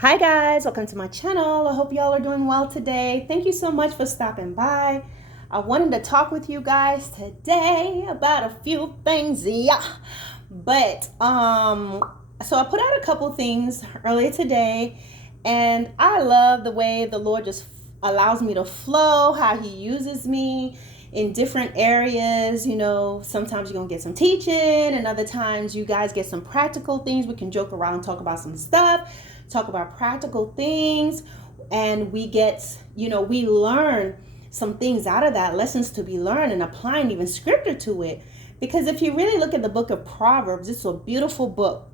Hi guys, welcome to my channel. I hope y'all are doing well today. Thank you so much for stopping by. I wanted to talk with you guys today about a few things, so I put out a couple things earlier today, and I love the way the Lord just allows me to flow, how he uses me in different areas. Sometimes you're gonna get some teaching, and other times you guys get some practical things. We can joke around, talk about some stuff, talk about practical things, and we learn some things out of that, lessons to be learned, and applying even scripture to it. Because if you really look at the book of Proverbs, it's a beautiful book.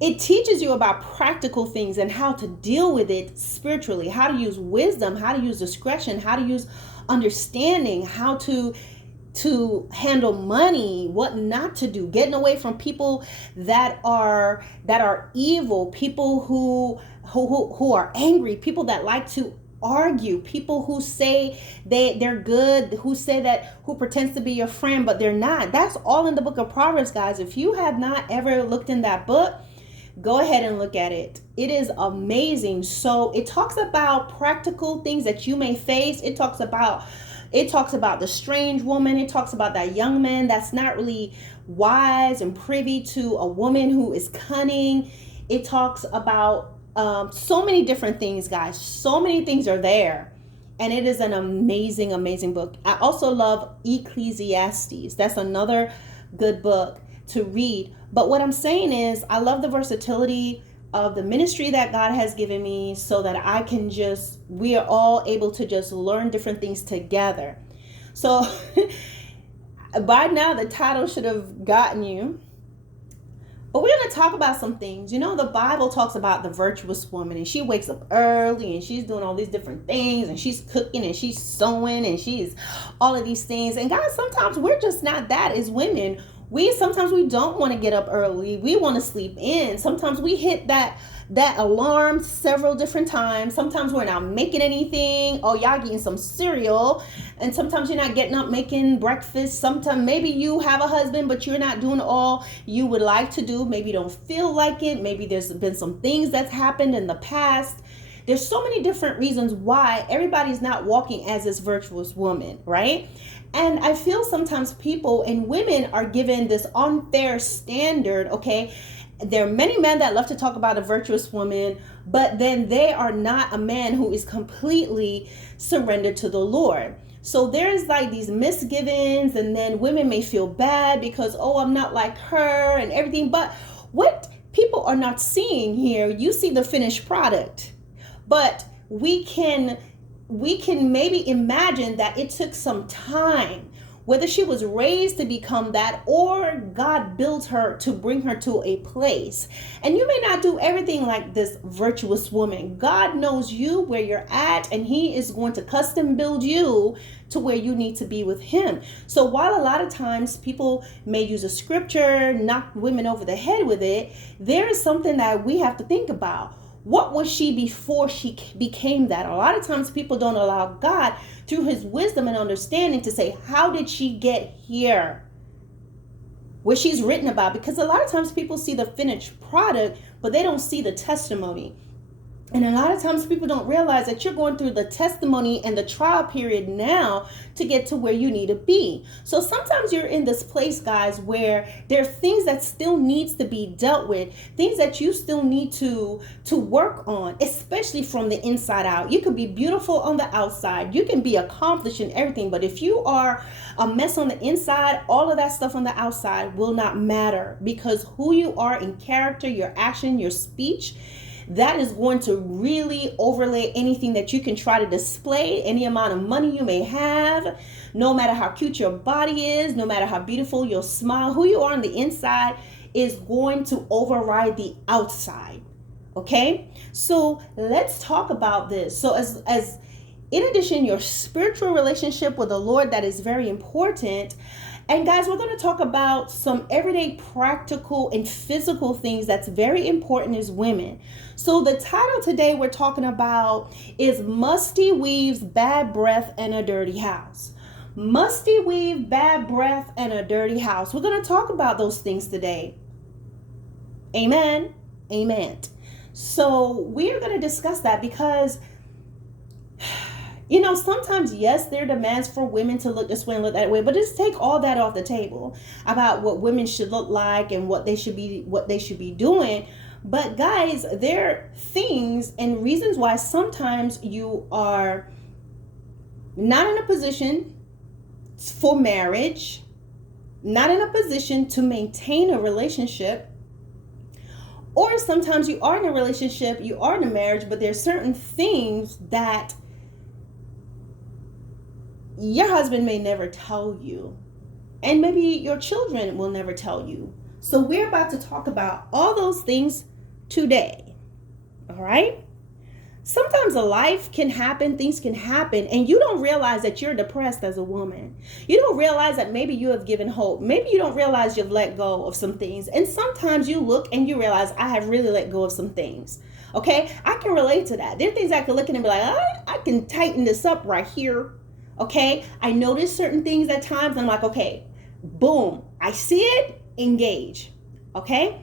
It teaches you about practical things and how to deal with it spiritually, how to use wisdom, how to use discretion, how to use understanding, how to handle money, what not to do, getting away from people that are evil, people who are angry, people that like to argue, people who say they're good, who pretends to be your friend but they're not. That's all in the book of Proverbs, guys. If you have not ever looked in that book, go ahead and look at it. It is amazing. So it talks about practical things that you may face. It talks about the strange woman. It talks about that young man that's not really wise and privy to a woman who is cunning. It talks about so many different things, guys. So many things are there. And it is an amazing, amazing book. I also love Ecclesiastes. That's another good book to read. But what I'm saying is, I love the versatility of the ministry that God has given me, so that we are all able to just learn different things together. So by now the title should have gotten you. But we're going to talk about some things. The Bible talks about the virtuous woman, and she wakes up early and she's doing all these different things, and she's cooking and she's sewing and she's all of these things. And guys, sometimes we're just not that as women. Sometimes we don't want to get up early. We want to sleep in. Sometimes we hit that alarm several different times. Sometimes we're not making anything. Oh, y'all getting some cereal. And sometimes you're not getting up making breakfast. Sometimes maybe you have a husband, but you're not doing all you would like to do. Maybe you don't feel like it. Maybe there's been some things that's happened in the past. There's so many different reasons why everybody's not walking as this virtuous woman, right? And I feel sometimes people and women are given this unfair standard, okay? There are many men that love to talk about a virtuous woman, but then they are not a man who is completely surrendered to the Lord. So there's like these misgivings, and then women may feel bad because, oh, I'm not like her and everything. But what people are not seeing here, you see the finished product. But we can maybe imagine that it took some time, whether she was raised to become that or God built her to bring her to a place. And you may not do everything like this virtuous woman. God knows you where you're at, and he is going to custom build you to where you need to be with him. So while a lot of times people may use a scripture, knock women over the head with it, there is something that we have to think about. What was she before she became that? A lot of times people don't allow God, through his wisdom and understanding, to say, how did she get here? Where she's written about. Because a lot of times people see the finished product, but they don't see the testimony. And a lot of times people don't realize that you're going through the testimony and the trial period now to get to where you need to be. So sometimes you're in this place, guys, where there are things that still needs to be dealt with, things that you still need to work on, especially from the inside out. You can be beautiful on the outside. You can be accomplished in everything. But if you are a mess on the inside, all of that stuff on the outside will not matter, because who you are in character, your action, your speech, that is going to really overlay anything that you can try to display, any amount of money you may have, no matter how cute your body is, no matter how beautiful your smile, who you are on the inside is going to override the outside. Okay? So let's talk about this. So as in addition, your spiritual relationship with the Lord, that is very important. And guys, we're going to talk about some everyday practical and physical things that's very important as women. So the title today we're talking about is Musty Weaves, Bad Breath, and a Dirty House. Musty weave, bad breath, and a dirty house. We're going to talk about those things today. Amen. Amen. So we're going to discuss that because, sometimes, yes, there are demands for women to look this way and look that way, but just take all that off the table about what women should look like and what they should be doing. But guys, there are things and reasons why sometimes you are not in a position for marriage, not in a position to maintain a relationship, or sometimes you are in a relationship, you are in a marriage, but there's certain things that your husband may never tell you, and maybe your children will never tell you. So we're about to talk about all those things today. All right? Sometimes a life can happen, things can happen, and you don't realize that you're depressed as a woman. You don't realize that maybe you have given hope. Maybe you don't realize you've let go of some things. And sometimes you look and you realize, I have really let go of some things. Okay? I can relate to that. There are things I can look at and be like, I can tighten this up right here. Okay? I notice certain things at times. I'm like, okay, boom. I see it, engage. Okay?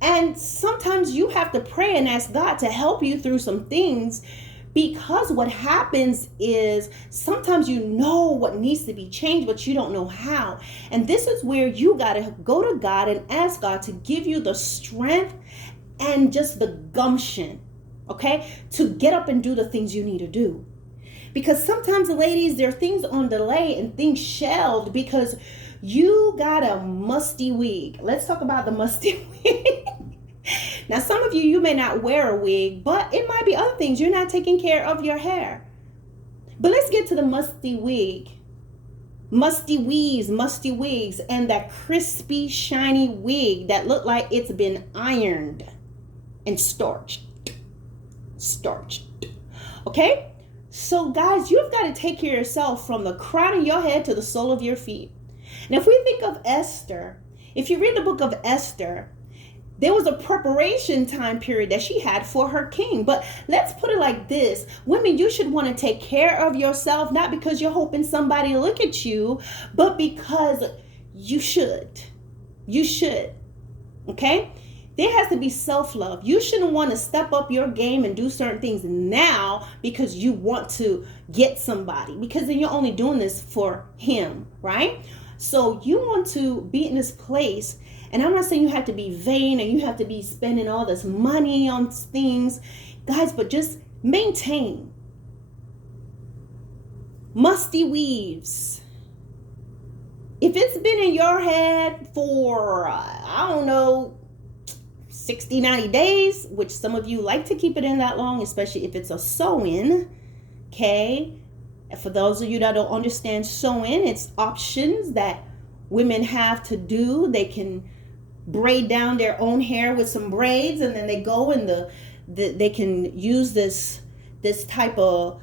And sometimes you have to pray and ask God to help you through some things, because what happens is sometimes you know what needs to be changed, but you don't know how. And this is where you got to go to God and ask God to give you the strength and just the gumption, okay, to get up and do the things you need to do. Because sometimes, ladies, there are things on delay and things shelved because you got a musty wig. Let's talk about the musty wig. Now, some of you may not wear a wig, but it might be other things. You're not taking care of your hair. But let's get to the musty wig. Musty wigs, and that crispy, shiny wig that look like it's been ironed and starched. Okay? So, guys, you've got to take care of yourself from the crown of your head to the sole of your feet. Now, if we think of Esther, if you read the book of Esther, there was a preparation time period that she had for her king. But let's put it like this. Women, you should want to take care of yourself, not because you're hoping somebody will look at you, but because you should. You should. Okay? There has to be self-love. You shouldn't want to step up your game and do certain things now because you want to get somebody, because then you're only doing this for him, right? So you want to be in this place, and I'm not saying you have to be vain and you have to be spending all this money on things, guys, but just maintain. Musty weaves. If it's been in your head for, 60, 90 days, which some of you like to keep it in that long, especially if it's a sew-in, okay? And for those of you that don't understand sew-in, it's options that women have to do. They can braid down their own hair with some braids, and then they go and they can use this type of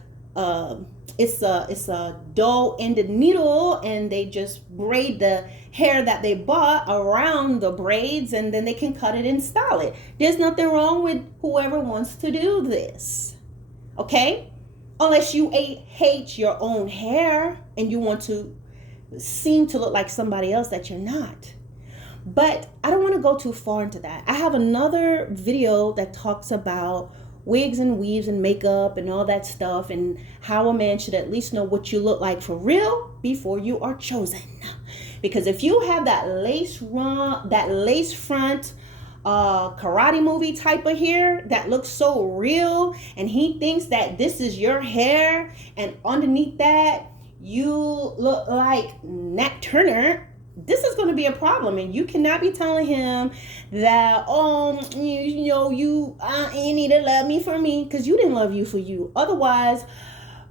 it's a dull-ended needle, and they just braid the hair that they bought around the braids, and then they can cut it and style it. There's nothing wrong with whoever wants to do this, okay? Unless you hate your own hair and you want to seem to look like somebody else that you're not. But I don't want to go too far into that. I have another video that talks about wigs and weaves and makeup and all that stuff, and how a man should at least know what you look like for real before you are chosen. Because if you have that lace front karate movie type of hair that looks so real, and he thinks that this is your hair, and underneath that you look like Nat Turner, this is going to be a problem. And you cannot be telling him that, you need to love me for me, because you didn't love you for you. Otherwise,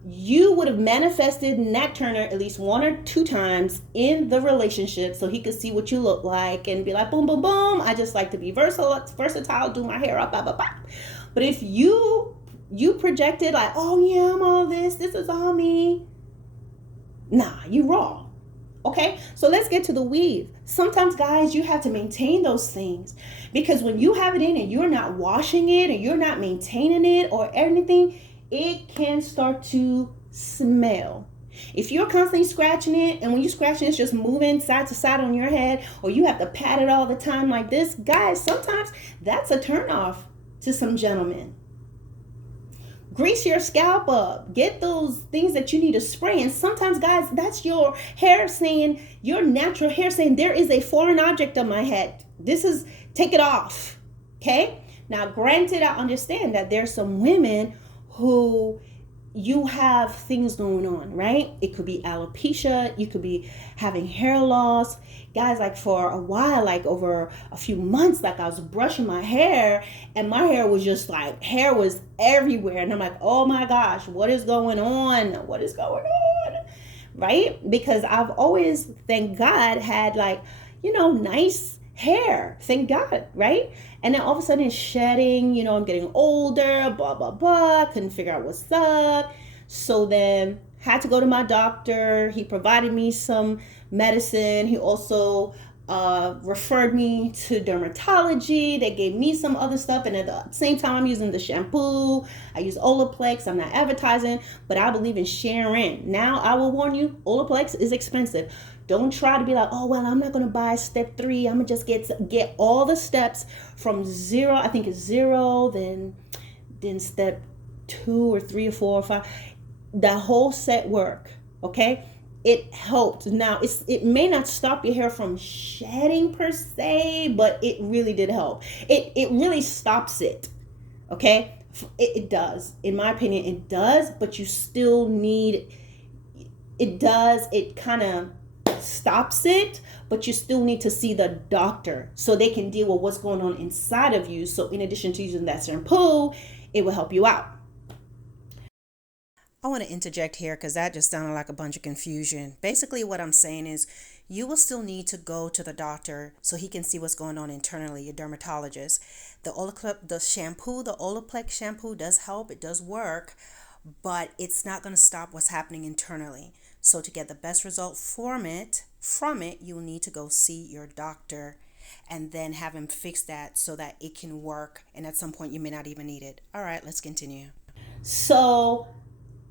you would have manifested Nat Turner at least 1 or 2 times in the relationship, so he could see what you look like and be like, boom, boom, boom, I just like to be versatile, do my hair up, blah, blah, blah. But if you projected like, oh yeah, I'm all this is all me, nah, you wrong. Okay, so let's get to the weave. Sometimes, guys, you have to maintain those things, because when you have it in and you're not washing it and you're not maintaining it or anything, it can start to smell. If you're constantly scratching it, and when you're scratching, it's just moving side to side on your head, or you have to pat it all the time like this, guys, sometimes that's a turnoff to some gentlemen. Grease your scalp up. Get those things that you need to spray. And sometimes, guys, that's your hair saying, your natural hair saying, there is a foreign object on my head. Take it off. Okay? Now, granted, I understand that there's some women who you have things going on, right? It could be alopecia. You could be having hair loss. Guys, like for a while, like over a few months, like I was brushing my hair and my hair was just like, hair was everywhere. And I'm like, oh my gosh, what is going on? What is going on? Right? Because I've always, thank God, had like, nice hair. Thank God, right? And then all of a sudden it's shedding, I'm getting older, blah, blah, blah. Couldn't figure out what's up. So then had to go to my doctor. He provided me some medicine. He also referred me to dermatology. They gave me some other stuff. And at the same time, I'm using the shampoo. I use Olaplex. I'm not advertising, but I believe in sharing. Now, I will warn you, Olaplex is expensive. Don't try to be like, oh, well, I'm not going to buy step 3. I'm going to just get all the steps from 0. I think it's 0, then step 2 or 3 or 4 or 5. The whole set work, okay? It helped. Now, it may not stop your hair from shedding per se, but it really did help. It really stops it, okay? It does. In my opinion, it does, but you still need, it does. It kind of stops it, but you still need to see the doctor so they can deal with what's going on inside of you. So in addition to using that shampoo, it will help you out. I want to interject here because that just sounded like a bunch of confusion. Basically, what I'm saying is you will still need to go to the doctor so he can see what's going on internally, your dermatologist. The Olaplex shampoo does help. It does work, but it's not going to stop what's happening internally. So to get the best result from it, you will need to go see your doctor and then have him fix that so that it can work. And at some point, you may not even need it. All right, let's continue. So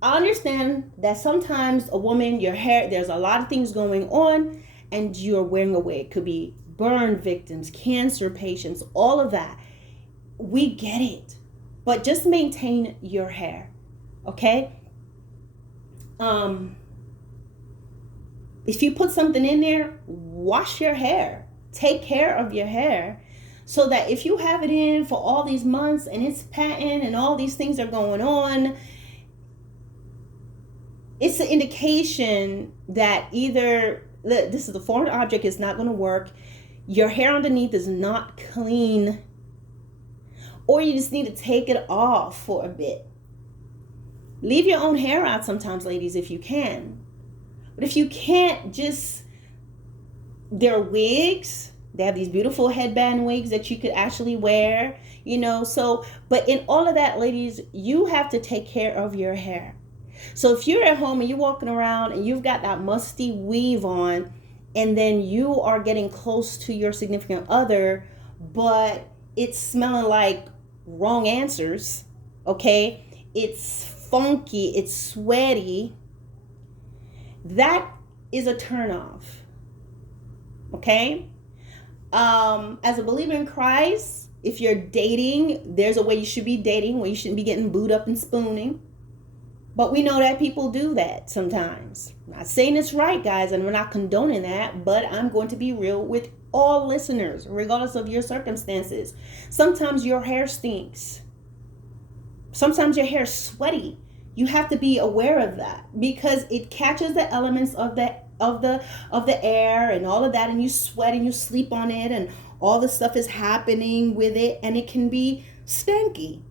I understand that sometimes a woman, your hair, there's a lot of things going on and you're wearing a wig. It could be burn victims, cancer patients, all of that. We get it. But just maintain your hair, okay? If you put something in there, wash your hair. Take care of your hair so that if you have it in for all these months and it's patent and all these things are going on, it's an indication that either this is a foreign object, is not going to work, your hair underneath is not clean, or you just need to take it off for a bit. Leave your own hair out sometimes, ladies, if you can. But if you can't, there are wigs. They have these beautiful headband wigs that you could actually wear, but in all of that, ladies, you have to take care of your hair. So if you're at home and you're walking around and you've got that musty weave on, and then you are getting close to your significant other, but it's smelling like wrong answers, okay? It's funky, it's sweaty. That is a turnoff, okay? As a believer in Christ, if you're dating, there's a way you should be dating where you shouldn't be getting booed up and spooning. But we know that people do that sometimes. I'm not saying it's right, guys, and we're not condoning that, but I'm going to be real with all listeners, regardless of your circumstances. Sometimes your hair stinks. Sometimes your hair is sweaty. You have to be aware of that because it catches the elements of the air and all of that, and you sweat and you sleep on it, and all the stuff is happening with it, and it can be stinky.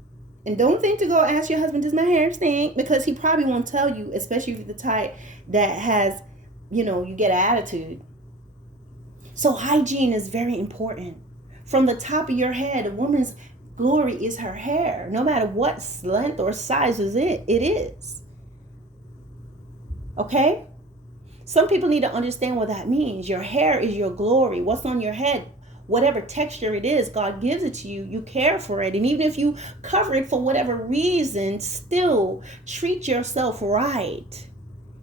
And don't think to go ask your husband, does my hair stink? Because he probably won't tell you, especially if you're the type that has, you get an attitude. So hygiene is very important. From the top of your head, a woman's glory is her hair, no matter what length or size it is. Okay? Some people need to understand what that means. Your hair is your glory. What's on your head? Whatever texture it is, God gives it to you. You care for it. And even if you cover it for whatever reason, still treat yourself right.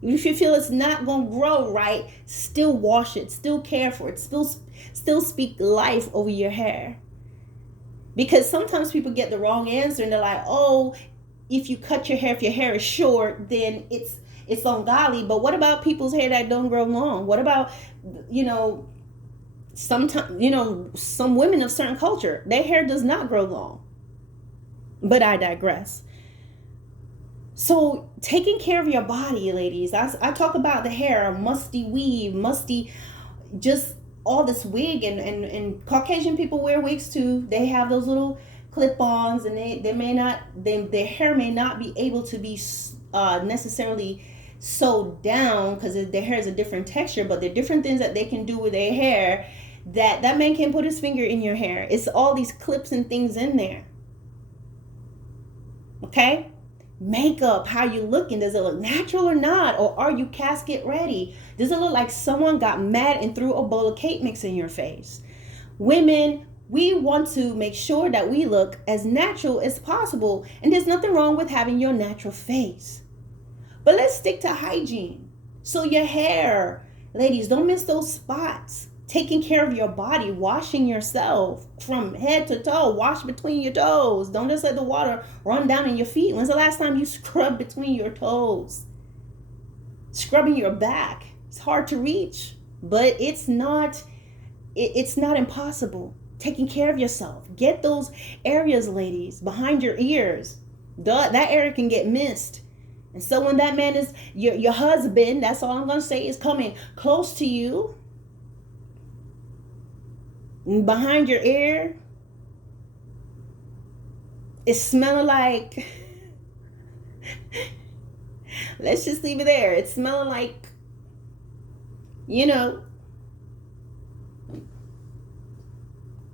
Even if you feel it's not going to grow right, still wash it. Still care for it. Still speak life over your hair. Because sometimes people get the wrong answer and they're like, oh, if you cut your hair, if your hair is short, then it's ungodly. But what about people's hair that don't grow long? What about, you know, sometimes, you know, some women of certain culture, their hair does not grow long. But I digress. So taking care of your body, ladies, I talk about the hair, musty weave, musty, just all this wig, and Caucasian people wear wigs too. They have those little clip-ons, and they may not, their hair may not be able to be necessarily sewed down because their hair is a different texture, but there are different things that they can do with their hair that man can put his finger in your hair. It's all these clips and things in there. Okay? Makeup, how you looking? Does it look natural or not? Or are you casket ready? Does it look like someone got mad and threw a bowl of cake mix in your face? Women, we want to make sure that we look as natural as possible, and there's nothing wrong with having your natural face. But let's stick to hygiene. So your hair, ladies, don't miss those spots. Taking care of your body, washing yourself from head to toe, wash between your toes. Don't just let the water run down in your feet. When's the last time you scrubbed between your toes? Scrubbing your back. It's hard to reach, but it's not impossible. Taking care of yourself. Get those areas, ladies, behind your ears. That area can get missed. And so when that man is your husband, that's all I'm going to say, is coming close to you, behind your ear, it's smelling like, let's just leave it there. It's smelling like, you know,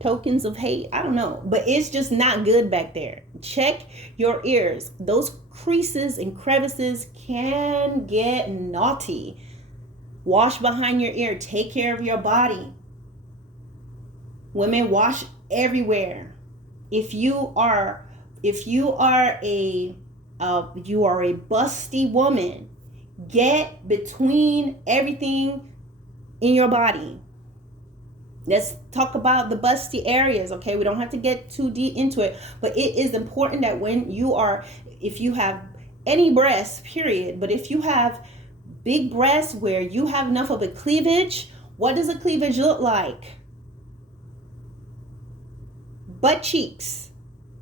tokens of hate. I don't know, but it's just not good back there. Check your ears. Those creases and crevices can get naughty. Wash behind your ear. Take care of your body. Women, wash everywhere. If you are a busty woman, get between everything in your body. Let's talk about the busty areas, okay? We don't have to get too deep into it, but it is important that if you have any breasts, period, but if you have big breasts where you have enough of a cleavage, what does a cleavage look like? Butt cheeks,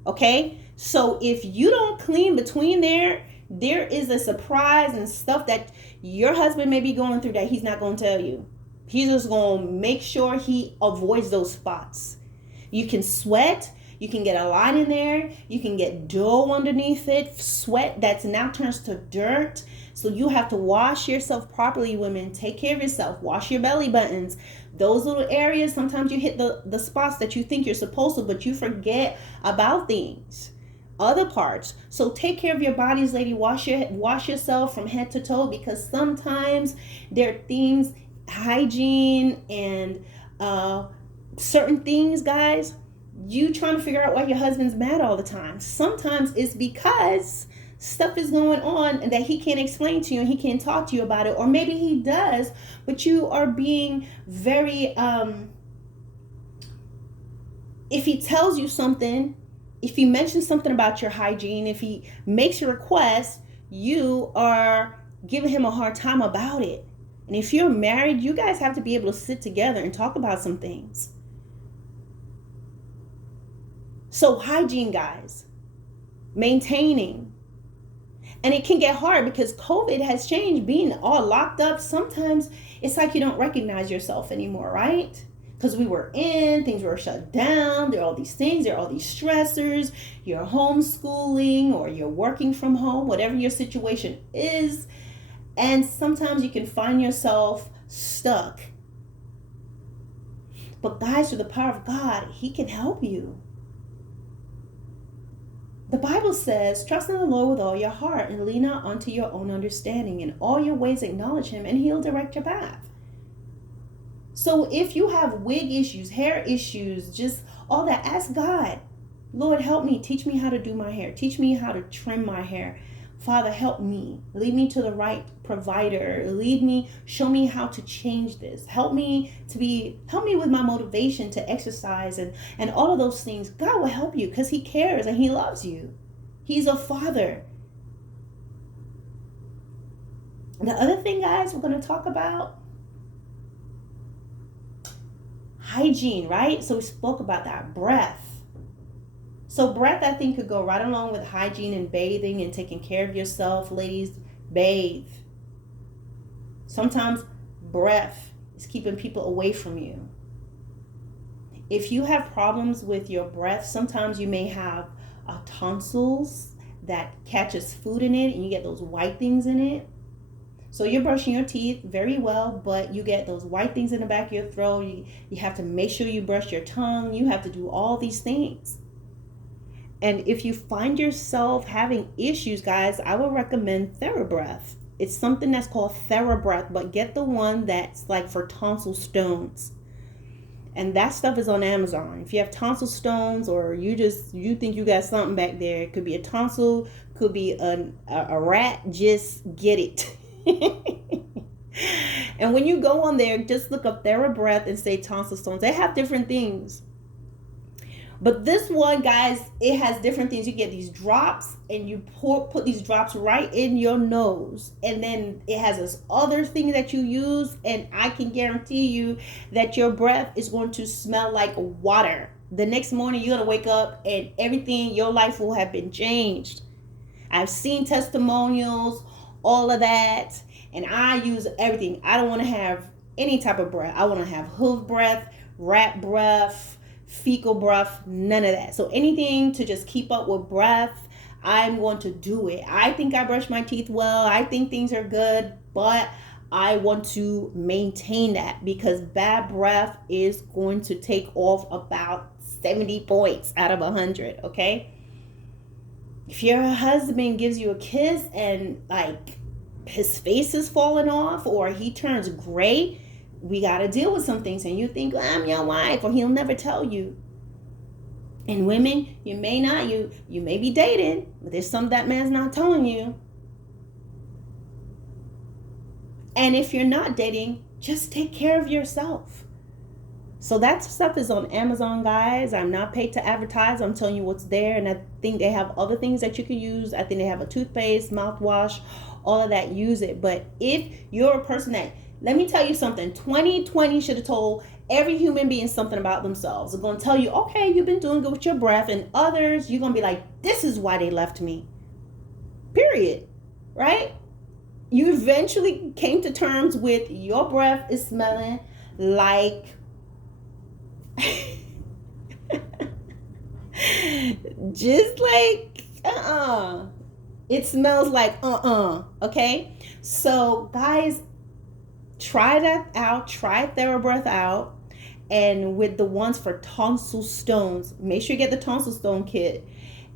okay? So if you don't clean between there is a surprise and stuff that your husband may be going through that he's not going to tell you. He's just going to make sure he avoids those spots. You can sweat. You can get a line in there. You can get dough underneath it. Sweat that now turns to dirt. So you have to wash yourself properly, women. Take care of yourself. Wash your belly buttons. Those little areas, sometimes you hit the spots that you think you're supposed to, but you forget about things. Other parts. So take care of your bodies, lady. Wash yourself from head to toe, because sometimes there are things, hygiene and certain things, guys, you trying to figure out why your husband's mad all the time. Sometimes it's because stuff is going on and that he can't explain to you and he can't talk to you about it, or maybe he does, but you are being very if he tells you something, if he mentions something about your hygiene, if he makes a request, you are giving him a hard time about it. And if you're married, you guys have to be able to sit together and talk about some things. So hygiene, guys, maintaining. And it can get hard because COVID has changed. Being all locked up, sometimes it's like you don't recognize yourself anymore, right? Because we were things were shut down. There are all these things, there are all these stressors. You're homeschooling or you're working from home, whatever your situation is. And sometimes you can find yourself stuck. But guys, through the power of God, He can help you. The Bible says, trust in the Lord with all your heart and lean not unto your own understanding. In all your ways acknowledge Him and He'll direct your path. So if you have wig issues, hair issues, just all that, ask God, Lord, help me. Teach me how to do my hair. Teach me how to trim my hair. Father, help me. Lead me to the right provider. Lead me, show me how to change this. Help me with my motivation to exercise and all of those things. God will help you because he cares and he loves you. He's a father. The other thing, guys, we're going to talk about hygiene, right? So we spoke about that, breath. So breath, I think, could go right along with hygiene and bathing and taking care of yourself. Ladies, bathe. Sometimes breath is keeping people away from you. If you have problems with your breath, sometimes you may have tonsils that catches food in it and you get those white things in it. So you're brushing your teeth very well, but you get those white things in the back of your throat. You have to make sure you brush your tongue. You have to do all these things. And if you find yourself having issues, guys, I would recommend TheraBreath. It's something that's called TheraBreath, but get the one that's like for tonsil stones. And that stuff is on Amazon. If you have tonsil stones or you think you got something back there, it could be a tonsil, could be a rat, just get it. And when you go on there, just look up TheraBreath and say tonsil stones. They have different things. But this one, guys, it has different things. You get these drops and you put these drops right in your nose. And then it has this other thing that you use. And I can guarantee you that your breath is going to smell like water. The next morning, you're going to wake up and everything, your life will have been changed. I've seen testimonials, all of that. And I use everything. I don't want to have any type of breath. I want to have hoof breath, rat breath, fecal breath, none of that. So anything to just keep up with breath, I'm going to do it. I think I brush my teeth well. I think things are good, but I want to maintain that because bad breath is going to take off about 70 points out of 100, okay? If your husband gives you a kiss and like his face is falling off or he turns gray, we got to deal with some things. And you think, well, I'm your wife, or he'll never tell you. And women, you may not, you may be dating, but there's some that man's not telling you. And if you're not dating, just take care of yourself. So that stuff is on Amazon, guys. I'm not paid to advertise. I'm telling you what's there. And I think they have other things that you can use. I think they have a toothpaste, mouthwash, all of that. Use it. But if you're a person that, let me tell you something, 2020 should have told every human being something about themselves. They're going to tell you, okay, you've been doing good with your breath. And others, you're going to be like, this is why they left me. Period. Right? You eventually came to terms with your breath is smelling like just like it smells like okay? So guys, try that out. Try TheraBreath out. And with the ones for tonsil stones, make sure you get the tonsil stone kit.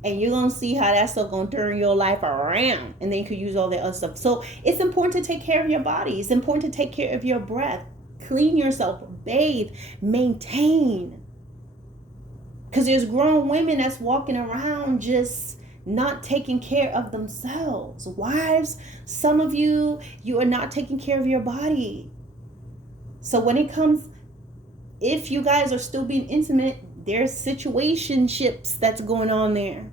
And you're going to see how that stuff going to turn your life around. And then you can use all that other stuff. So it's important to take care of your body. It's important to take care of your breath. Clean yourself. Bathe. Maintain. Because there's grown women that's walking around just not taking care of themselves. Wives, some of you are not taking care of your body. So when it comes, if you guys are still being intimate, there's situationships that's going on there.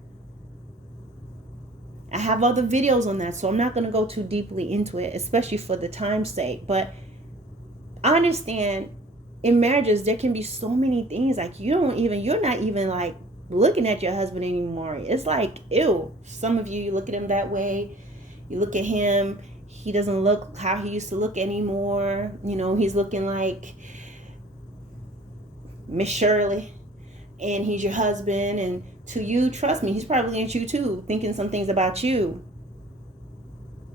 I have other videos on that, so I'm not going to go too deeply into it, especially for the time's sake. But I understand in marriages, there can be so many things like you're not even like looking at your husband anymore. It's like, ew. Some of you look at him that way. You look at him, he doesn't look how he used to look anymore. You know, he's looking like Miss Shirley. And he's your husband, and to you, trust me, he's probably looking at you too, thinking some things about you.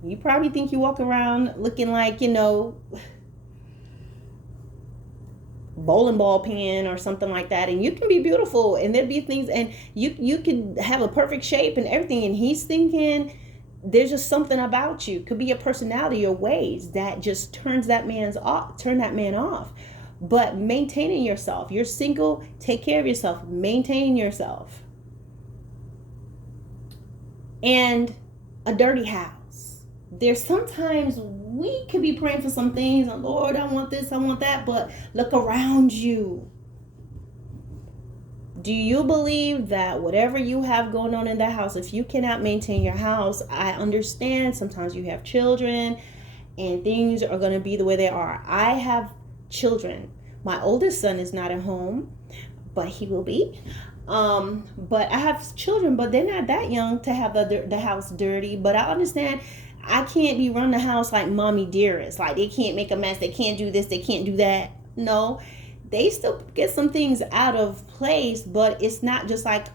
You probably think you walk around looking like, bowling ball pin or something like that, and you can be beautiful, and there'd be things, and you could have a perfect shape and everything, and he's thinking there's just something about you. Could be your personality, your ways that just turn that man off. But maintaining yourself. You're single, take care of yourself. Maintain yourself. And a dirty house. There's sometimes we could be praying for some things, and Lord, I want this, I want that, but look around you. Do you believe that whatever you have going on in that house, if you cannot maintain your house, I understand sometimes you have children and things are going to be the way they are. I have children. My oldest son is not at home, but he will be. But I have children, but they're not that young to have the house dirty. But I understand I can't be running the house like mommy dearest. Like they can't make a mess. They can't do this. They can't do that. No, they still get some things out of place, but it's not just like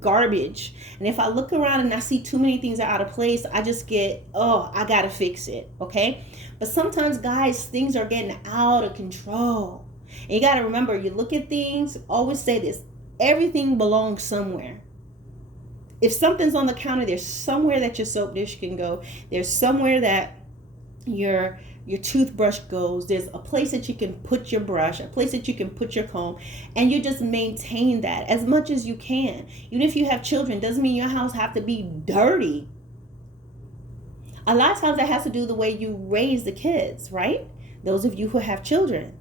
garbage. And if I look around and I see too many things are out of place, I just get, oh, I gotta fix it. Okay. But sometimes, guys, things are getting out of control. And you gotta remember, you look at things, always say this, everything belongs somewhere. If something's on the counter, there's somewhere that your soap dish can go. There's somewhere that your toothbrush goes. There's a place that you can put your brush, a place that you can put your comb, and you just maintain that as much as you can. Even if you have children, doesn't mean your house have to be dirty. A lot of times that has to do with the way you raise the kids, right? Those of you who have children.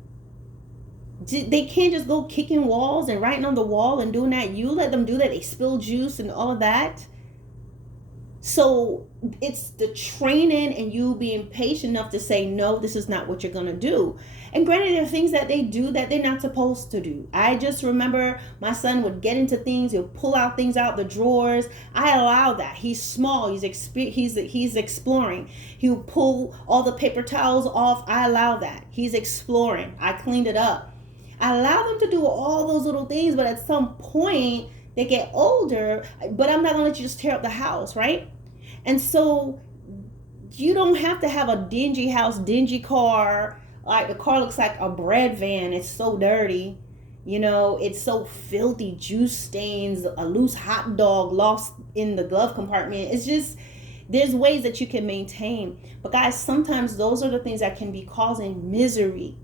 They can't just go kicking walls and writing on the wall and doing that. You let them do that. They spill juice and all of that. So it's the training and you being patient enough to say, no, this is not what you're going to do. And granted, there are things that they do that they're not supposed to do. I just remember my son would get into things. He'll pull out things out the drawers. I allow that. He's small. He's exploring. He'll pull all the paper towels off. I allow that. He's exploring. I cleaned it up. I allow them to do all those little things, but at some point they get older, but I'm not going to let you just tear up the house, right? And so you don't have to have a dingy house, dingy car. Like the car looks like a bread van. It's so dirty. You know, it's so filthy, juice stains, a loose hot dog lost in the glove compartment. It's just, there's ways that you can maintain. But guys, sometimes those are the things that can be causing misery.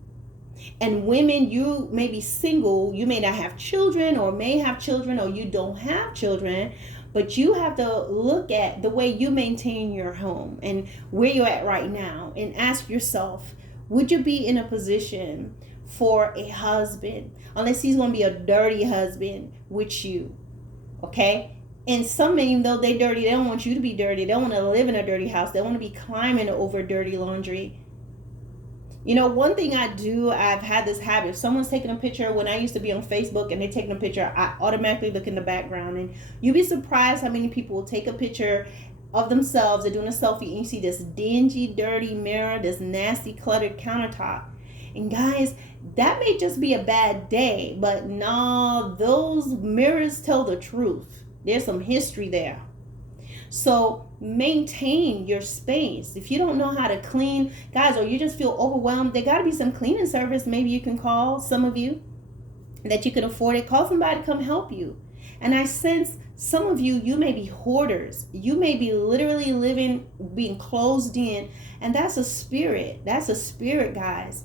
And women, you may be single, you may not have children, or may have children, or you don't have children, but you have to look at the way you maintain your home and where you're at right now and ask yourself, would you be in a position for a husband, unless he's going to be a dirty husband with you? Okay? And some men, though they dirty, they don't want you to be dirty. They don't want to live in a dirty house. They want to be climbing over dirty laundry. You know, one thing I do, I've had this habit. If someone's taking a picture, when I used to be on Facebook and they're taking a picture, I automatically look in the background. And you'd be surprised how many people will take a picture of themselves. They're doing a selfie and you see this dingy, dirty mirror, this nasty, cluttered countertop. And guys, that may just be a bad day, but no, those mirrors tell the truth. There's some history there. So maintain your space. If you don't know how to clean, guys, or you just feel overwhelmed, there got to be some cleaning service maybe you can call, some of you that you can afford it. Call somebody to come help you. And I sense some of you, you may be hoarders. You may be literally living, being closed in, and that's a spirit. That's a spirit, guys.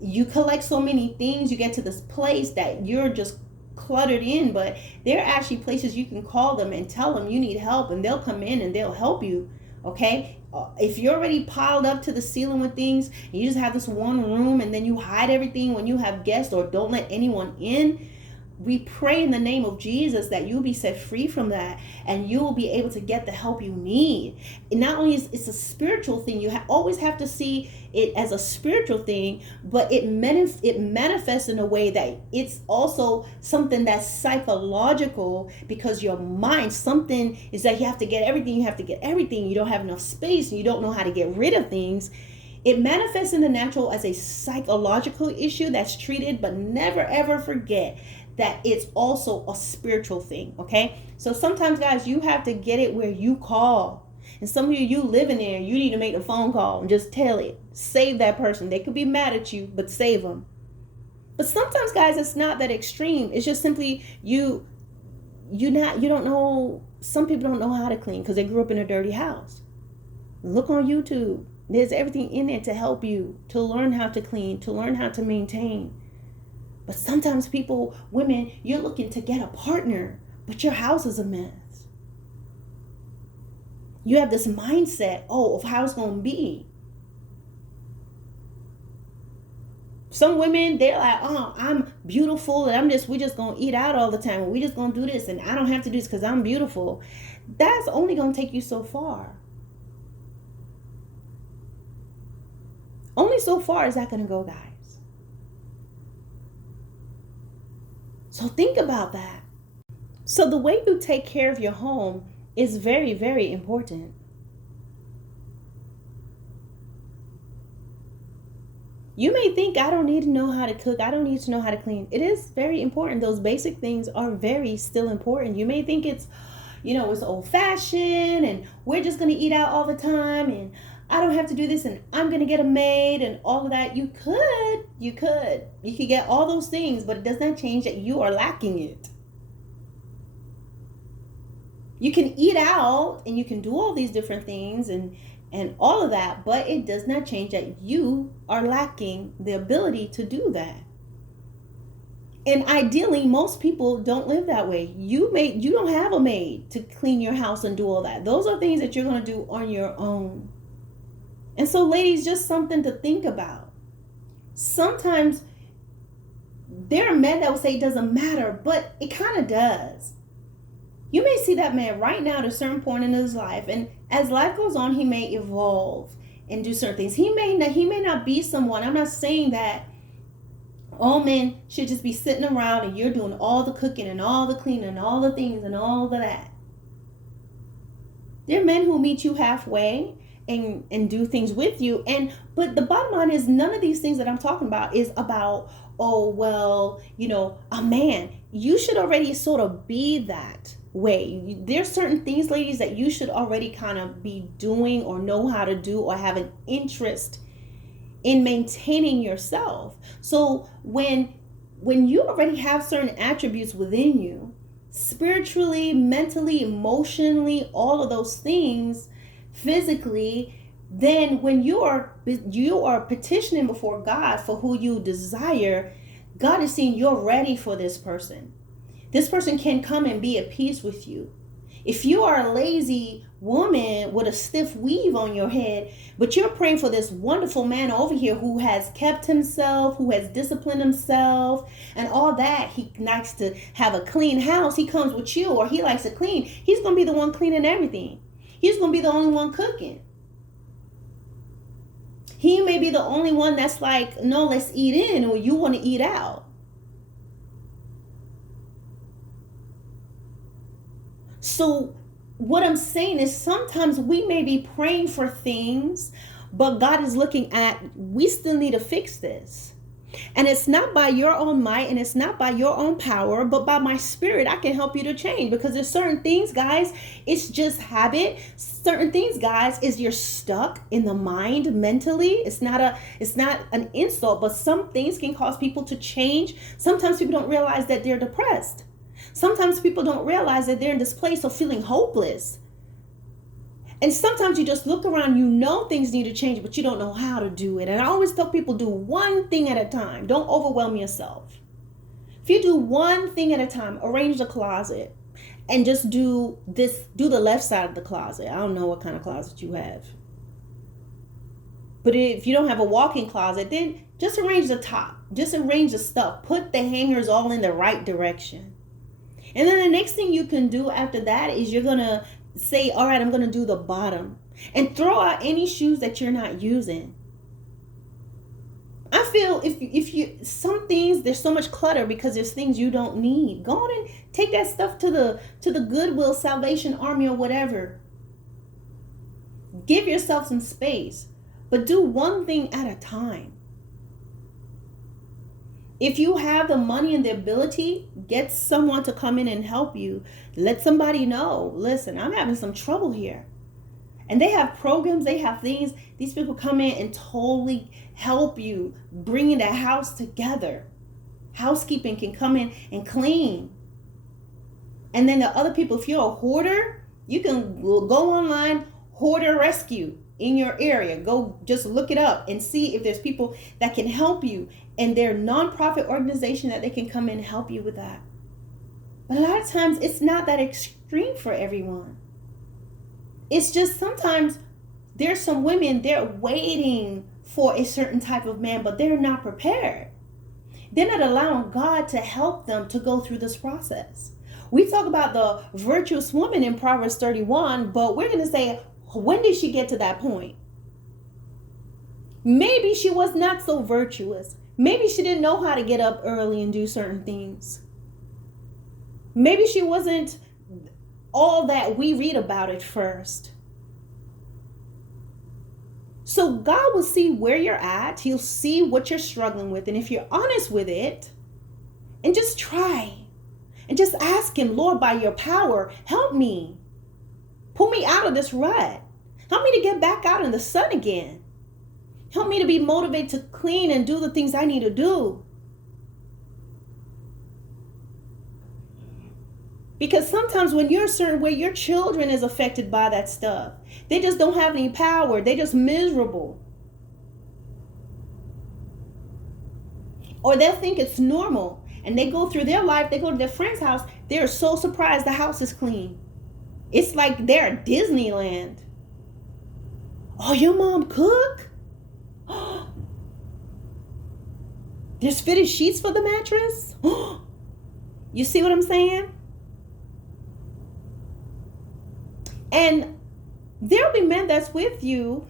You collect so many things, you get to this place that you're just cluttered in, but there are actually places you can call them and tell them you need help, and they'll come in and they'll help you. Okay, if you're already piled up to the ceiling with things, and you just have this one room and then you hide everything when you have guests or don't let anyone in, we pray in the name of Jesus that you'll be set free from that and you will be able to get the help you need. And not only is it's a spiritual thing, you always have to see it as a spiritual thing, but it manifests in a way that it's also something that's psychological, because your mind, something is that you have to get everything, you don't have enough space, and you don't know how to get rid of things. It manifests in the natural as a psychological issue that's treated, but never ever forget that it's also a spiritual thing, okay? So sometimes, guys, you have to get it where you call. And some of you live in there, you need to make a phone call and just tell it. Save that person. They could be mad at you, but save them. But sometimes, guys, it's not that extreme. It's just simply you don't know, some people don't know how to clean because they grew up in a dirty house. Look on YouTube. There's everything in there to help you, to learn how to clean, to learn how to maintain. But sometimes people, women, you're looking to get a partner, but your house is a mess. You have this mindset, of how it's going to be. Some women, they're like, I'm beautiful and we're just going to eat out all the time. We're just going to do this and I don't have to do this because I'm beautiful. That's only going to take you so far. Only so far is that going to go, guys. So think about that. So the way you take care of your home is very, very important. You may think, I don't need to know how to cook. I don't need to know how to clean. It is very important. Those basic things are very still important. You may think it's, it's old fashioned and we're just going to eat out all the time and I don't have to do this and I'm going to get a maid and all of that. You could get all those things, but it does not change that you are lacking it. You can eat out and you can do all these different things and all of that, but it does not change that you are lacking the ability to do that. And ideally, most people don't live that way. You don't have a maid to clean your house and do all that. Those are things that you're going to do on your own. And so, ladies, just something to think about. Sometimes there are men that will say it doesn't matter, but it kind of does. You may see that man right now at a certain point in his life, and as life goes on, he may evolve and do certain things. He may not be someone. I'm not saying that all men should just be sitting around and you're doing all the cooking and all the cleaning and all the things and all of that. There are men who meet you halfway and do things with you. But the bottom line is none of these things that I'm talking about is about, a man. You should already sort of be that way. There's certain things, ladies, that you should already kind of be doing or know how to do or have an interest in maintaining yourself. So when you already have certain attributes within you, spiritually, mentally, emotionally, all of those things, physically, then when you are petitioning before God for who you desire, God is seeing you're ready for this person. This person can come and be at peace with you. If you are a lazy woman with a stiff weave on your head, but you're praying for this wonderful man over here who has kept himself, who has disciplined himself, and all that, he likes to have a clean house, he comes with you, or he likes to clean, he's going to be the one cleaning everything. He's going to be the only one cooking. He may be the only one that's like, no, let's eat in, or you want to eat out. So what I'm saying is sometimes we may be praying for things, but God is looking at, we still need to fix this. And it's not by your own might and it's not by your own power, but by my spirit, I can help you to change. Because there's certain things, guys, it's just habit. Certain things, guys, is you're stuck in the mind mentally. It's not an insult, but some things can cause people to change. Sometimes people don't realize that they're depressed. Sometimes people don't realize that they're in this place of feeling hopeless. And sometimes you just look around, things need to change, but you don't know how to do it. And I always tell people, do one thing at a time. Don't overwhelm yourself. If you do one thing at a time, arrange the closet and just do the left side of the closet. I don't know what kind of closet you have. But if you don't have a walk-in closet, then just arrange the top. Just arrange the stuff. Put the hangers all in the right direction. And then the next thing you can do after that is you're going to say, all right, I'm going to do the bottom. And throw out any shoes that you're not using. I feel if you, some things, there's so much clutter because there's things you don't need. Go on and take that stuff to the Goodwill, Salvation Army, or whatever. Give yourself some space. But do one thing at a time. If you have the money and the ability, get someone to come in and help you. Let somebody know, listen, I'm having some trouble here. And they have programs, they have things. These people come in and totally help you bringing the house together. Housekeeping can come in and clean. And then the other people, if you're a hoarder, you can go online, hoarder rescue in your area. Go just look it up and see if there's people that can help you. And they're nonprofit organization that they can come in and help you with that. But a lot of times it's not that extreme for everyone. It's just sometimes there's some women, they're waiting for a certain type of man, but they're not prepared. They're not allowing God to help them to go through this process. We talk about the virtuous woman in Proverbs 31, but we're going to say, when did she get to that point? Maybe she was not so virtuous. Maybe she didn't know how to get up early and do certain things. Maybe she wasn't all that we read about at first. So God will see where you're at. He'll see what you're struggling with. And if you're honest with it, and just try, and just ask him, Lord, by your power, help me. Pull me out of this rut. Help me to get back out in the sun again. Help me to be motivated to clean and do the things I need to do. Because sometimes when you're a certain way, your children is affected by that stuff. They just don't have any power. They're just miserable. Or they'll think it's normal. And they go through their life, they go to their friend's house, they're so surprised the house is clean. It's like they're at Disneyland. Oh, your mom cook? There's fitted sheets for the mattress? You see what I'm saying? And there'll be men that's with you.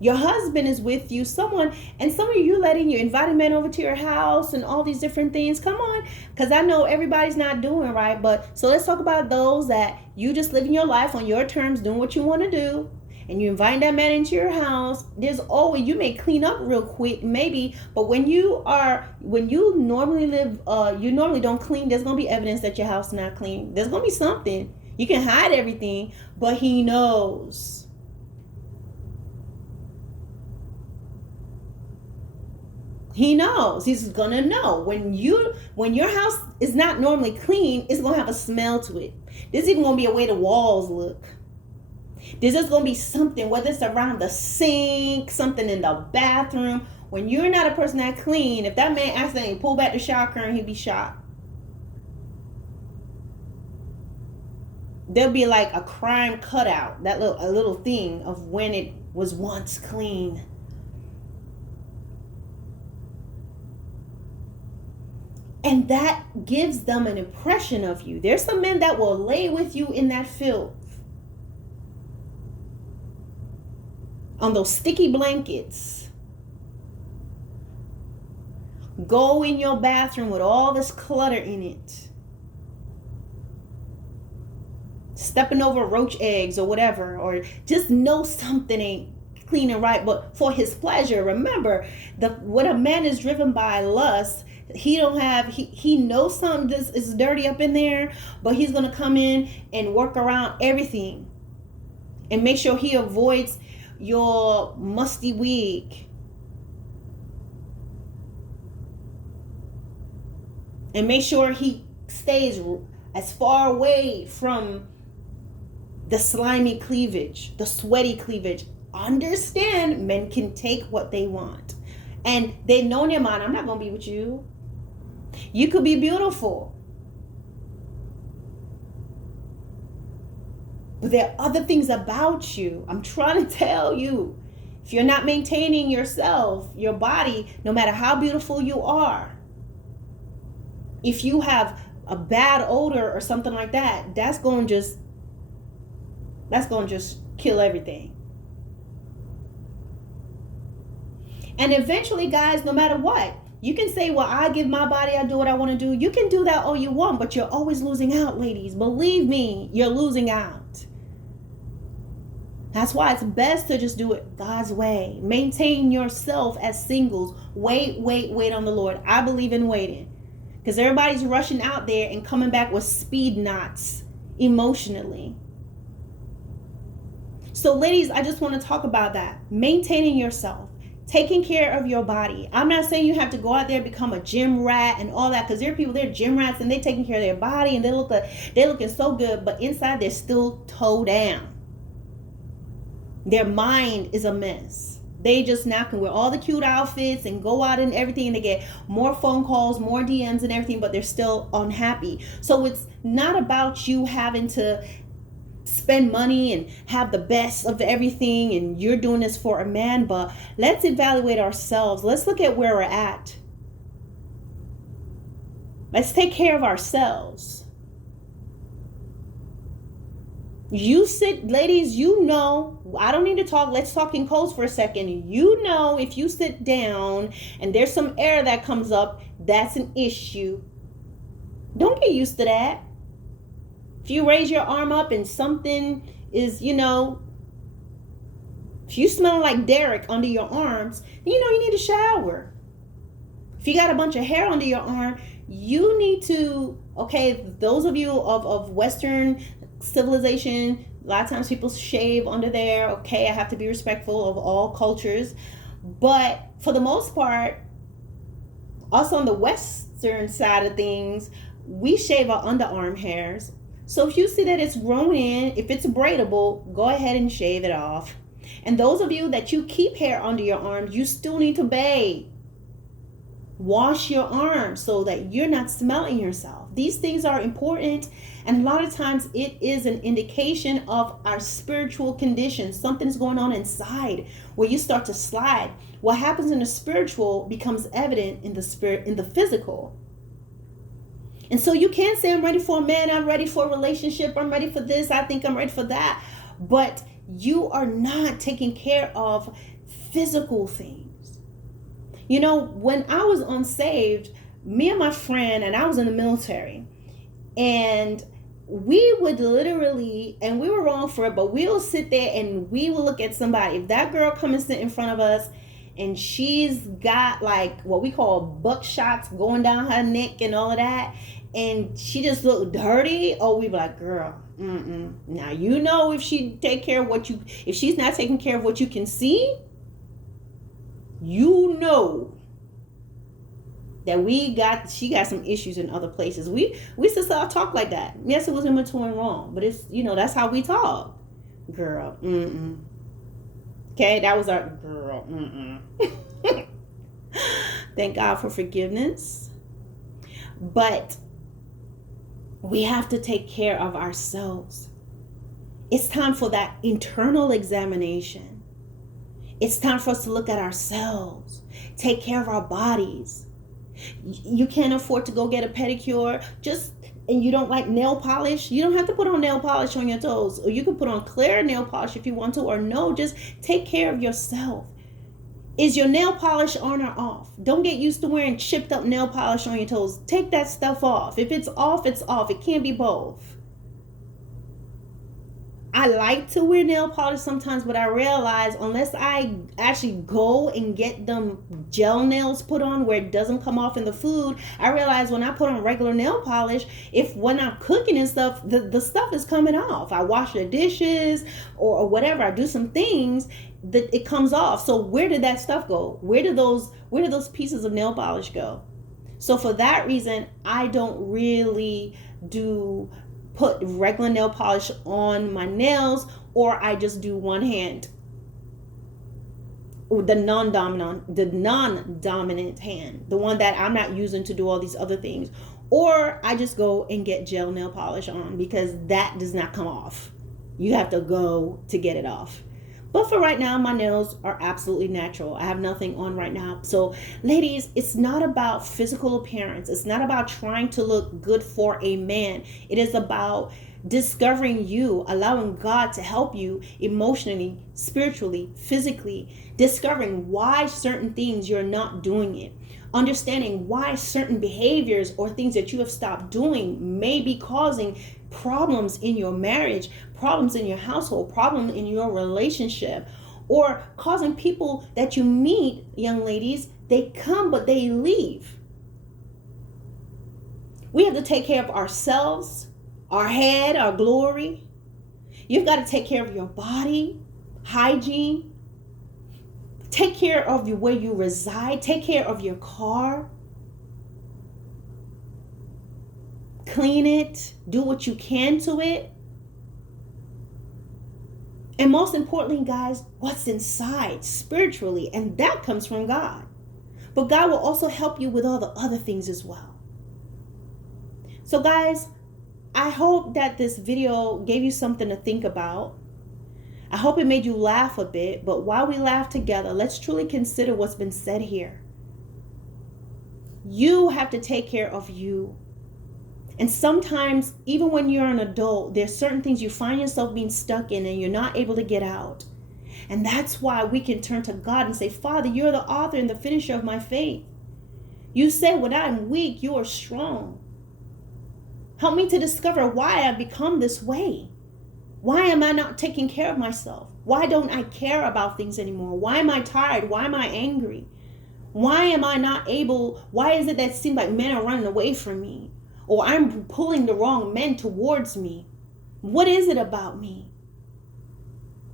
Your husband is with you, someone, and some of you letting you inviting men over to your house and all these different things. Come on, because I know everybody's not doing right. But so let's talk about those that you just living your life on your terms, doing what you want to do, and you invite that man into your house. There's always, you may clean up real quick, maybe, but when you normally live, you normally don't clean. There's gonna be evidence that your house is not clean. There's gonna be something. You can hide everything, but he knows. He knows. He's gonna know. When your house is not normally clean, it's gonna have a smell to it. There's even gonna be a way the walls look. There's just gonna be something, whether it's around the sink, something in the bathroom. When you're not a person that clean, if that man accidentally pull back the shower curtain, he'd be shot. There'll be like a crime cutout, a little thing of when it was once clean. And that gives them an impression of you. There's some men that will lay with you in that filth, on those sticky blankets. Go in your bathroom with all this clutter in it, stepping over roach eggs or whatever, or just know something ain't clean and right, but for his pleasure. Remember, when a man is driven by lust, he knows something is dirty up in there, but he's gonna come in and work around everything and make sure he avoids your musty wig, and make sure he stays as far away from the slimy cleavage, the sweaty cleavage. Understand, men can take what they want, and they know in their mind, I'm not gonna be with you. You could be beautiful, but there are other things about you. I'm trying to tell you, if you're not maintaining yourself, your body, no matter how beautiful you are, if you have a bad odor or something like that, that's going to just kill everything. And eventually, guys, no matter what, you can say, well, I give my body, I do what I want to do. You can do that all you want, but you're always losing out, ladies. Believe me, you're losing out. That's why it's best to just do it God's way. Maintain yourself as singles. Wait on the Lord. I believe in waiting, because everybody's rushing out there and coming back with speed knots emotionally. So ladies, I just want to talk about that. Maintaining yourself. Taking care of your body. I'm not saying you have to go out there and become a gym rat and all that, because there are people, they're gym rats and they're taking care of their body and they're looking so good, but inside they're still toe down. Their mind is a mess. They just now can wear all the cute outfits and go out and everything, and they get more phone calls, more DMs and everything, but they're still unhappy. So it's not about you having to spend money and have the best of everything, and you're doing this for a man. But let's evaluate ourselves. Let's look at where we're at. Let's take care of ourselves. You sit, ladies, you know, I don't need to talk. Let's talk in codes for a second. You know, if you sit down and there's some air that comes up, that's an issue. Don't get used to that. If you raise your arm up and something is, if you smell like Derek under your arms, you need a shower. If you got a bunch of hair under your arm, you need to, those of you of Western civilization, a lot of times people shave under there. I have to be respectful of all cultures. But for the most part, also on the Western side of things, we shave our underarm hairs. So if you see that it's grown in, if it's braidable, go ahead and shave it off. And those of you that you keep hair under your arms, you still need to bathe. Wash your arms so that you're not smelling yourself. These things are important, and a lot of times it is an indication of our spiritual condition. Something's going on inside where you start to slide. What happens in the spiritual becomes evident in the spirit, in the physical. And so you can't say, I'm ready for a man, I'm ready for a relationship, I'm ready for this, I think I'm ready for that. But you are not taking care of physical things. When I was unsaved, me and my friend, and I was in the military, and we would literally, and we were wrong for it, but we'll sit there and we will look at somebody. If that girl come and sit in front of us and she's got like what we call buckshots going down her neck and all of that, and she just looked dirty, we be like, girl, Now, if she take care of if she's not taking care of what you can see, that she got some issues in other places. We used to talk like that. Yes, it was immature and wrong, but it's, that's how we talk. Girl, Okay, that was our girl, Thank God for forgiveness. But we have to take care of ourselves. It's time for that internal examination. It's time for us to look at ourselves, take care of our bodies. You can't afford to go get a pedicure and you don't like nail polish. You don't have to put on nail polish on your toes, or you can put on clear nail polish if you want to, or no, just take care of yourself. Is your nail polish on or off? Don't get used to wearing chipped up nail polish on your toes. Take that stuff off. If it's off, it's off. It can't be both. I like to wear nail polish sometimes, but I realize unless I actually go and get them gel nails put on where it doesn't come off in the food, I realize when I put on regular nail polish, when I'm cooking and stuff, the stuff is coming off. I wash the dishes or whatever, I do some things that it comes off. So where did that stuff go? Where did those pieces of nail polish go? So for that reason, I don't really put regular nail polish on my nails, or I just do one hand, the non-dominant hand, the one that I'm not using to do all these other things, or I just go and get gel nail polish on, because that does not come off. You have to go to get it off. But for right now, my nails are absolutely natural. I have nothing on right now. So ladies, it's not about physical appearance. It's not about trying to look good for a man. It is about discovering you, allowing God to help you emotionally, spiritually, physically, discovering why certain things you're not doing it. Understanding why certain behaviors or things that you have stopped doing may be causing problems in your marriage, problems in your household, problems in your relationship, or causing people that you meet, young ladies, they come but they leave. We have to take care of ourselves, our head, our glory. You've got to take care of your body, hygiene. Take care of where you reside. Take care of your car. Clean it. Do what you can to it. And most importantly, guys, what's inside spiritually. And that comes from God. But God will also help you with all the other things as well. So guys, I hope that this video gave you something to think about. I hope it made you laugh a bit, but while we laugh together, let's truly consider what's been said here. You have to take care of you. And sometimes, even when you're an adult, there's certain things you find yourself being stuck in and you're not able to get out. And that's why we can turn to God and say, Father, you're the author and the finisher of my faith. You say, when I'm weak, you are strong. Help me to discover why I've become this way. Why am I not taking care of myself? Why don't I care about things anymore? Why am I tired? Why am I angry? Why am I not able? Why is it that it seems like men are running away from me? Or I'm pulling the wrong men towards me? What is it about me?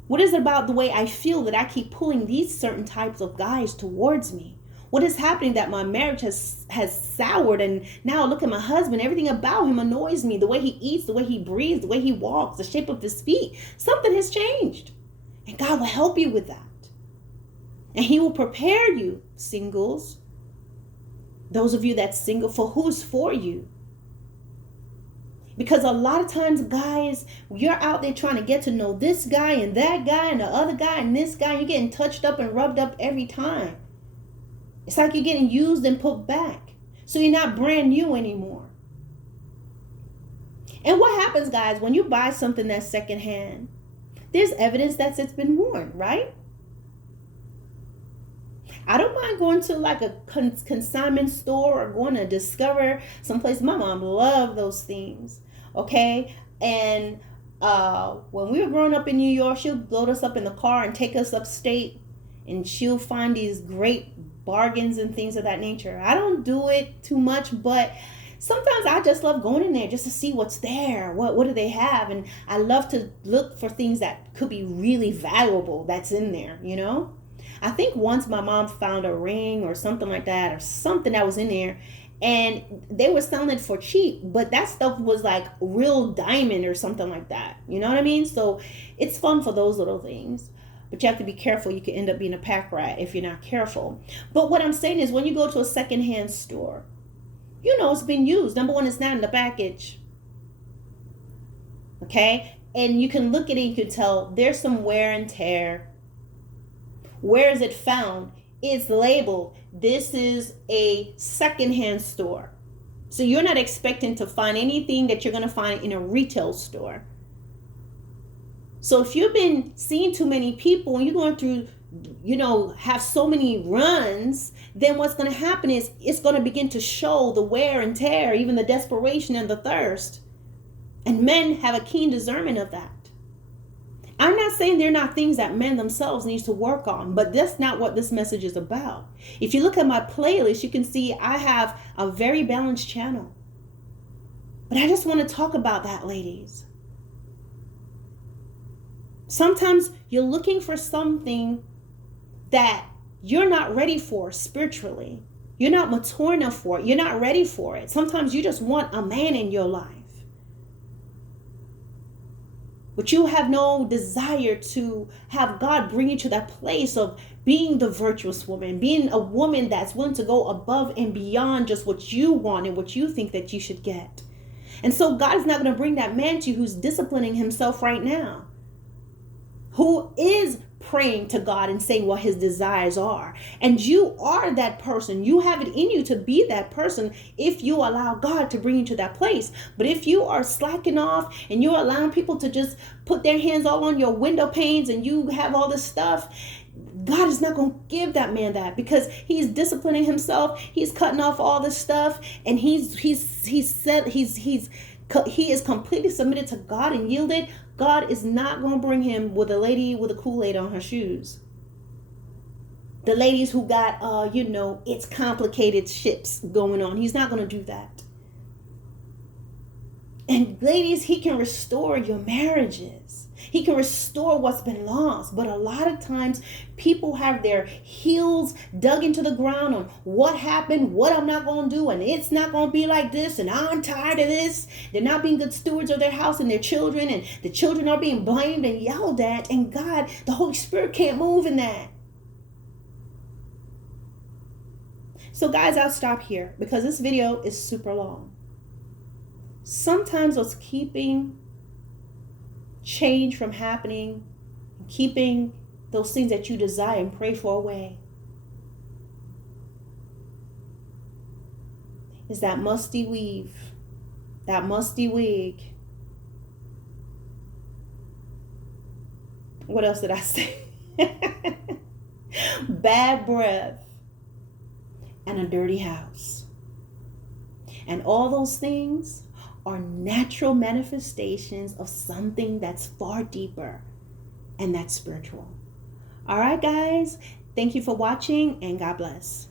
What is it about the way I feel that I keep pulling these certain types of guys towards me? What is happening that my marriage has soured, and now look at my husband, everything about him annoys me. The way he eats, the way he breathes, the way he walks, the shape of his feet. Something has changed. And God will help you with that. And he will prepare you, singles. Those of you that's single, for who's for you. Because a lot of times, guys, you're out there trying to get to know this guy and that guy and the other guy and this guy. You're getting touched up and rubbed up every time. It's like you're getting used and put back. So you're not brand new anymore. And what happens, guys, when you buy something that's secondhand? There's evidence that it's been worn, right? I don't mind going to like a consignment store or going to Discover someplace. My mom loved those things, okay? And when we were growing up in New York, she'll load us up in the car and take us upstate, and she'll find these great bargains and things of that nature. I don't do it too much, but sometimes I just love going in there just to see what's there. What do they have? And I love to look for things that could be really valuable that's in there, you know? I think once my mom found a ring or something like that, or something that was in there, and they were selling it for cheap, but that stuff was like real diamond or something like that. You know what I mean? So it's fun for those little things. But you have to be careful. You can end up being a pack rat if you're not careful. But what I'm saying is, when you go to a secondhand store, you know it's been used. Number one, it's not in the package. Okay? And you can look at it, you can tell there's some wear and tear. Where is it found? It's labeled, this is a secondhand store. So you're not expecting to find anything that you're going to find in a retail store. So if you've been seeing too many people and you're going through, have so many runs, then what's going to happen is it's going to begin to show the wear and tear, even the desperation and the thirst. And men have a keen discernment of that. I'm not saying they're not things that men themselves need to work on, but that's not what this message is about. If you look at my playlist, you can see I have a very balanced channel. But I just want to talk about that, ladies. Sometimes you're looking for something that you're not ready for spiritually. You're not mature enough for it. You're not ready for it. Sometimes you just want a man in your life. But you have no desire to have God bring you to that place of being the virtuous woman, being a woman that's willing to go above and beyond just what you want and what you think that you should get. And so God is not going to bring that man to you who's disciplining himself right now, who is praying to God and saying what his desires are. And you are that person. You have it in you to be that person if you allow God to bring you to that place. But if you are slacking off and you're allowing people to just put their hands all on your window panes and you have all this stuff, God is not going to give that man that, because he's disciplining himself. He's cutting off all this stuff, and he is completely submitted to God and yielded. God is not going to bring him with a lady with a Kool-Aid on her shoes. The ladies who got, it's complicated ships going on. He's not going to do that. And ladies, he can restore your marriages. He can restore what's been lost. But a lot of times people have their heels dug into the ground on what happened, what I'm not going to do, and it's not going to be like this, and I'm tired of this. They're not being good stewards of their house and their children, and the children are being blamed and yelled at, and God, the Holy Spirit can't move in that. So guys, I'll stop here because this video is super long. sometimes what's keeping change from happening, keeping those things that you desire and pray for away, is that musty weave, that musty wig. What else did I say? Bad breath and a dirty house. And all those things are natural manifestations of something that's far deeper, and that's spiritual. All right, guys. Thank you for watching, and God bless.